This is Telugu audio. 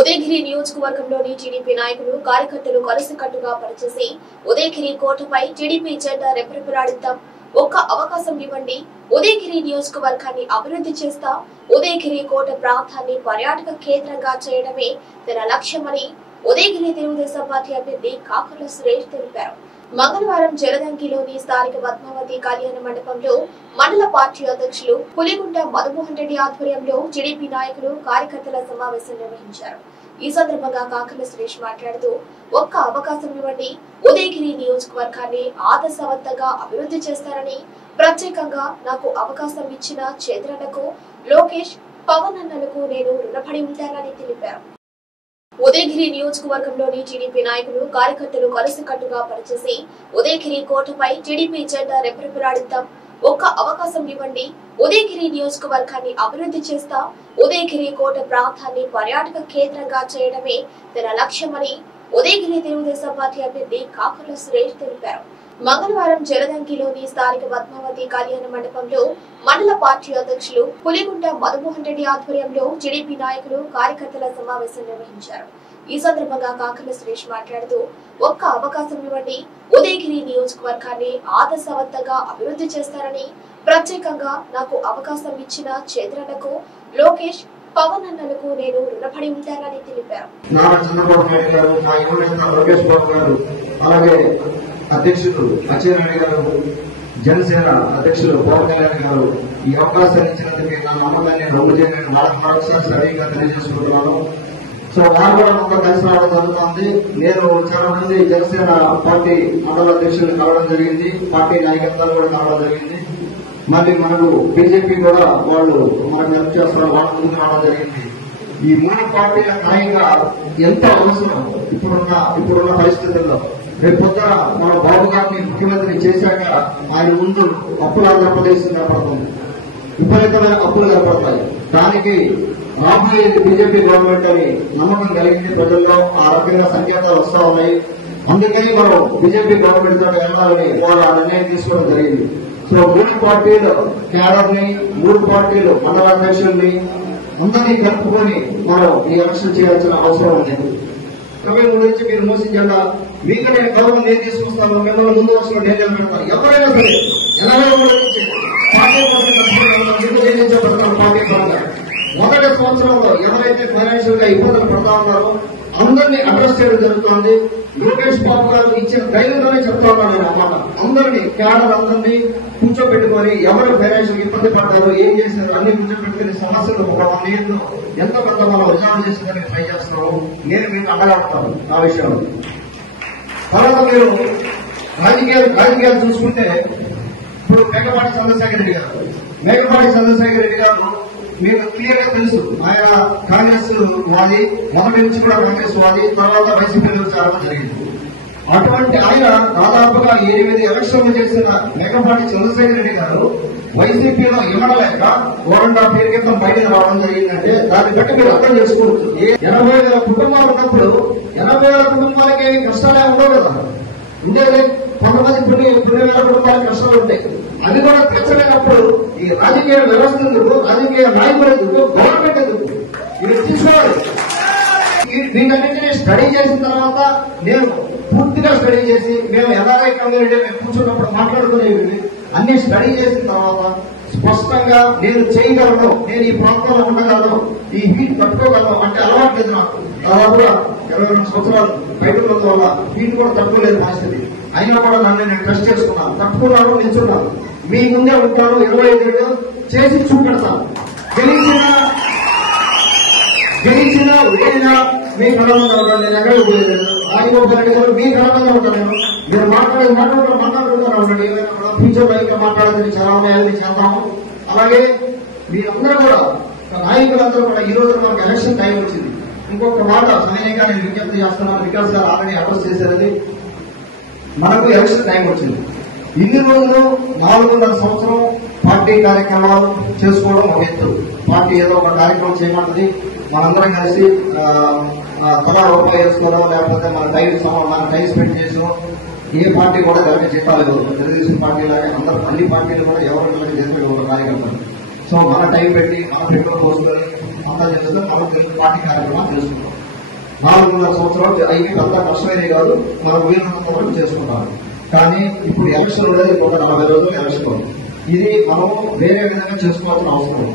ఉదయగిరి నియోజకవర్గంలోని టీడీపీ నాయకులు కార్యకర్తలు కలిసికట్టుగా పనిచేసి ఉదయగిరి కోటపై టీడీపీ జెండా రెపరెపలాడిద్దాం. ఒక్క అవకాశం ఇవ్వండి. ఉదయగిరి నియోజకవర్గాన్ని అభివృద్ధి చేస్తా. ఉదయగిరి కోట ప్రాంతాన్ని పర్యాటక కేంద్రంగా చేయడమే తన లక్ష్యమని ఉదయగిరి తెలుగుదేశం పార్టీ అభ్యర్థి కాకర్ల సురేష్ తెలిపారు. మంగళవారం జలదంకిలోని స్థానిక పద్మావతి కళ్యాణ మండపంలో మండల పార్టీ అధ్యక్షులు పులిగుంట మధుమోహన్ రెడ్డి ఆధ్వర్యంలో టీడీపీ నాయకులు కార్యకర్తల సమావేశం నిర్వహించారు. ఈ సందర్భంగా కాకర్ల సురేష్ మాట్లాడుతూ, ఒక్క అవకాశం ఇవ్వండి. ఉదయగిరి నియోజకవర్గాన్ని ఆదర్శవంతంగా అభివృద్ధి చేస్తారని, ప్రత్యేకంగా నాకు అవకాశం ఇచ్చిన చంద్రన్నకు, లోకేష్, పవన్ అన్నలకు నేను రుణపడి ఉంటానని తెలిపారు. ఉదయగిరి నియోజకవర్గంలోని టీడీపీ నాయకులు కార్యకర్తలు కలిసికట్టుగా పనిచేసి ఉదయగిరి కోటపై టీడీపీ జెండా రెపరెపలాడిద్దాం. ఒక్క అవకాశం ఇవ్వండి. ఉదయగిరి నియోజకవర్గాన్ని అభివృద్ధి చేస్తా. ఉదయగిరి కోట ప్రాంతాన్ని పర్యాటక కేంద్రంగా చేయడమే తన లక్ష్యమని ఉదయగిరి తెలుగుదేశం పార్టీ అభ్యర్థి కాకర్ల సురేష్ తెలిపారు. మంగళవారం జలదంకిలోని స్థానిక పద్మావతి కళ్యాణ మండపంలో మండల పార్టీ అధ్యక్షులు పులిగుంట మధుమోహన్ రెడ్డి ఆధ్వర్యంలో టీడీపీ నాయకులు కార్యకర్తల సమావేశం నిర్వహించారు. ఈ సందర్భంగా కాకర్ల సురేష్ మాట్లాడుతూ, ఒక్క అవకాశం ఇవ్వండి. ఉదయగిరి నియోజకవర్గాన్ని ఆదర్శవంతంగా అభివృద్ధి చేస్తారని, ప్రత్యేకంగా నాకు అవకాశం ఇచ్చిన చంద్రన్నకు, లోకేష్, పవన్ అన్నలకు నేను రుణపడి ఉంటానని తెలిపారు. అధ్యక్షుడు అచ్చెన్నాయుడు గారు, జనసేన అధ్యక్షులు పవన్ కళ్యాణ్ గారు ఈ అవకాశాన్ని ఇచ్చినందుకు నా నమ్మకాన్ని రద్దు చేయడానికి మరొకసారి సరిగ్గా తెలియజేసుకుంటున్నాను. సో వారు కూడా మాతో కలిసి రావడం జరుగుతుంది. నేను చాలా మంది జనసేన పార్టీ మండల అధ్యక్షులను కలవడం జరిగింది, పార్టీ నాయకత్వాలు కూడా కలవడం జరిగింది. మళ్ళీ మనకు బీజేపీ కూడా వాళ్ళు మనకు హెల్ప్ చేస్తారు, వాళ్ళ ముందుకు రావడం జరిగింది. ఈ మూడు పార్టీల నాయకుగా ఎంత అవసరం ఇప్పుడున్న పరిస్థితుల్లో. రేపు పొద్దున మన బాబు గారిని ముఖ్యమంత్రి చేశాక ఆయన ముందు అప్పుల ఆంధ్రప్రదేశ్ కనపడుతుంది, విపరీతమైన అప్పులు కనపడతాయి. దానికి రాబోయేది బీజేపీ గవర్నమెంట్ అని నమ్మకం కలిగింది ప్రజల్లో. ఆ రకంగా సంకేతాలు వస్తా ఉన్నాయి. అందుకని మనం బీజేపీ గవర్నమెంట్ తో వెళ్ళాలని వాళ్ళు ఆ నిర్ణయం తీసుకోవడం జరిగింది. సో మూడు పార్టీలు క్యాడర్ ని, మూడు పార్టీలు మండల అధ్యక్షుల్ని అందరినీ కలుపుకొని మనం ఈ ఎలక్షన్ చేయాల్సిన అవసరం ఉంది. 23 నుంచి మీరు మోసిన జెండా మీకు నేను గౌరవం నేను తీసుకొస్తాను, మిమ్మల్ని ముందు వరుసలో నేను నిలబెడతాను. ఎవరైనా సరే 83 నుంచి పార్టీ కోసం పార్టీ పరంగా మొదటి సంవత్సరంలో ఎవరైతే ఫైనాన్షియల్ గా ఇబ్బందులు పడతా ఉన్నారో అందరినీ అడ్రస్ చేయడం జరుగుతుంది. లోకేష్ బాబు గారు ఇచ్చిన ధైర్యంలోనే చెప్తా ఉన్నాను నేను అన్నమాట. అందరినీ క్యాడర్ అందరినీ కూర్చోబెట్టుకొని ఎవరు ఫైనాన్షియల్ ఇబ్బంది పడ్డారో, ఏం చేశారో అన్ని కూర్చోబెట్టుకునే సమస్యలు ఒక 1 year ఎంత పెద్ద మనం రిజాల్వ్ చేసేదానికి ట్రై చేస్తున్నాము. నేను మీకు అండగాడుతాను ఆ విషయంలో. తర్వాత మీరు రాజకీయాలు చూసుకుంటే ఇప్పుడు మేకపాటి చంద్రశేఖర్ రెడ్డి గారు మీకు క్లియర్ గా తెలుసు. ఆయన కాంగ్రెస్ వాది, మొదటి నుంచి కూడా కాంగ్రెస్ వాది, తర్వాత వైసీపీలో చేరడం జరిగింది. అటువంటి ఆయన దాదాపుగా 8 ఎలక్షన్లు చేసిన మేకపాటి చంద్రశేఖర్ రెడ్డి గారు వైసీపీలో ఇవ్వలేక 4.5 years క్రితం బయటకు రావడం జరిగిందంటే దాన్ని బట్టి మీరు అర్థం చేసుకోవచ్చు. 80,000 కుటుంబాలు ఉన్నప్పుడు 80,000 కుటుంబాలకి కష్టాలే ఉండవు కదా. ఉండేది కొంతమంది కొన్ని వేల కుటుంబాలకు కష్టాలు ఉంటాయి. అది కూడా తెచ్చలేనప్పుడు ఈ రాజకీయ వ్యవస్థ ఎందుకు, రాజకీయ నాయకులు ఎందుకు, గవర్నమెంట్ ఎందుకు, ఇది తీసుకోవాలి. వీటన్నింటినీ స్టడీ చేసిన తర్వాత నేను పూర్తిగా స్టడీ చేసి మేము ఎన్ఆర్ఐ కమ్యూనిటీ మేము కూర్చున్నప్పుడు మాట్లాడుకునేవి అన్ని స్టడీ చేసిన తర్వాత స్పష్టంగా నేను చేయగలను, నేను ఈ ప్రాంతంలో ఉండగలను, ఈ హీట్ తట్టుకోగలను. అంటే అలవాటు లేదు నాకు. దాదాపుగా 22 సంవత్సరాలు బయట ఉండడం వల్ల హీట్ కూడా తట్టుకోలేదు పరిస్థితి. అయినా కూడా నన్ను నేను ట్రస్ట్ చేసుకున్నాను, తట్టుకున్నాను, నిల్చున్నాను. మీ ముందే ఉంటాను. 25 ఏళ్ళు చేసి చూపెడతాను. గెలిచినా ఓడినా మీ కళలో ఉంటాను. నేను ఎక్కడ పోలేదు. రాజగోపాల్ గారు మీ కళలో ఉంటాను. మీరు మాట్లాడుకుంటూనే ఉండండి. ఏమైనా కూడా ఫ్యూచర్ లో ఇంకా మాట్లాడుతుంది చాలా ఉన్నాయని చేద్దాము. అలాగే మీరందరూ కూడా నాయకులందరూ కూడా ఈ రోజు మనకు ఎలక్షన్ టైం వచ్చింది. ఇంకొక మాట సమయంగా నేను విజ్ఞప్తి చేస్తున్నాను. వికాస్ గారు ఆల్రెడీ అడ్రస్ చేశారని. మనకు ఎలక్షన్ టైం వచ్చింది. ఇన్ని రోజులు 4.5 సంవత్సరం పార్టీ కార్యక్రమాలు చేసుకోవడం ఒక ఎత్తు. పార్టీ ఏదో ఒక కార్యక్రమం చేయమంటుంది, మనందరం కలిసి తలా రూపాయి వేసుకోవడం, లేకపోతే మన టైం స్పెండ్ చేసో ఏ పార్టీ కూడా దానికి జీతాలు ఇవ్వదు. తెలుగుదేశం పార్టీ లాగా అన్ని పార్టీలు కూడా ఎవరికి చేసిన ఒక కార్యక్రమం. సో మన టైం పెట్టి మన పెట్రోల్ పోసుకొని అంతా చేస్తే మనం పార్టీ కార్యక్రమాలు చేసుకుంటాం. 4.5 సంవత్సరాలు అవి పెద్ద కష్టమైనవి కాదు, మనం వీలున్నంత వరకు చేసుకుంటాం. కానీ ఇప్పుడు ఎలక్షన్ అనేది ఒక 40 రోజులు ఎలక్షన్, ఇది మనం వేరే విధంగా చేసుకోవాల్సిన అవసరం.